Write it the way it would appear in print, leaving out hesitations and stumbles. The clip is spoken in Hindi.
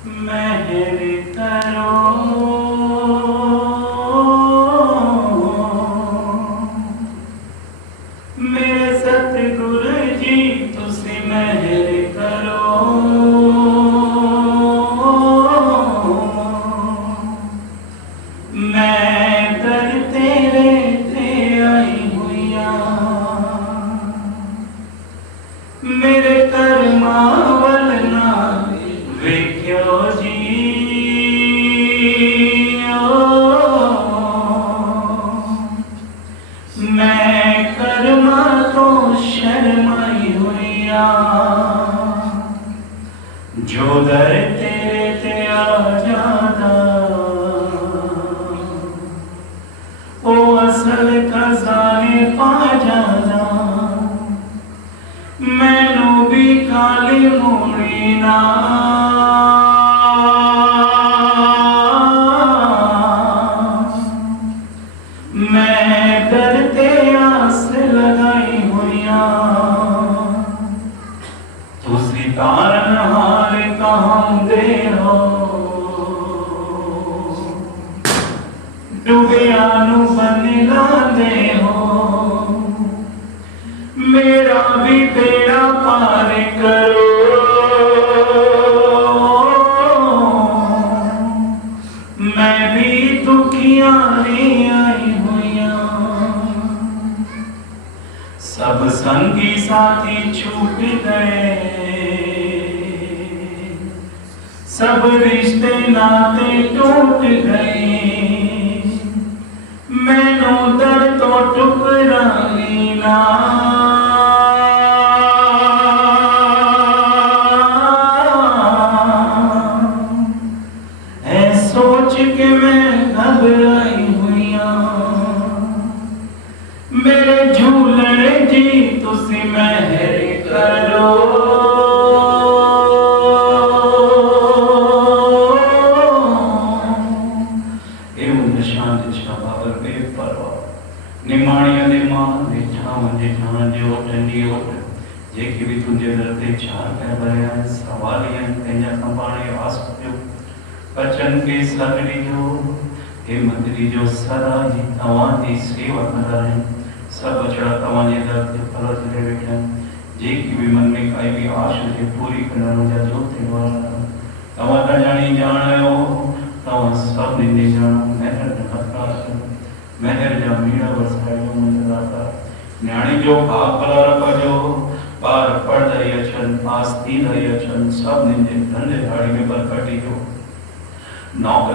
मेहर करो मेरे सतगुरु जी, तुसी मेहर करो। मैं दर तेरे ते आई हुईया, मेरे कर्मा वल ना वेख्यो जी। मैं कर्मा तो शर्माई हुईया, जो दर तेरे ते आ जादा ओ असल खजाने पा जादा। मैनू भी खाली मुड़ी ना, मैं डरते आस लगाई हुईया। तुसी तारन हार कहंदे हो, डुबिया नू बन लांदे हो। मेरा भी बेड़ा पार करो, मैं भी दुखिया नहीं आई हुईया। सब संगी साथी छूट गए, सब रिश्ते नाते टूट गए। मैनू दर तो टुकरानी ना, सोच के मैं घबराई हुईया। मेरे झूलण जी तुसी मेहर करो। शांत बाबर बेपरवाह निमाणिया दे मां दे छावन दे छावन दे ओट नी ओट जेकी भी तुंजे दर ते चार कर भरिया सवालियन तेजा संभाणे आसपियो बचन के सगड़ी जो हे मंत्री जो सदा ही तवानी सेवा कराए। सब बचड़ा तवानी दर ते फलत दे बैठन, जेकी भी मन में काई भी आश है पूरी करना जा जो थे वाला तवा का जानी जानो तवा सब निंदे जानो। मेहर जा मीड़ा वरसायो मन राता न्याणी जो भाग भला रखो बार पढ़ रही अछन पास थी रही अछन सब निंदे धंधे धाड़ी में बरकटी जो नौकरी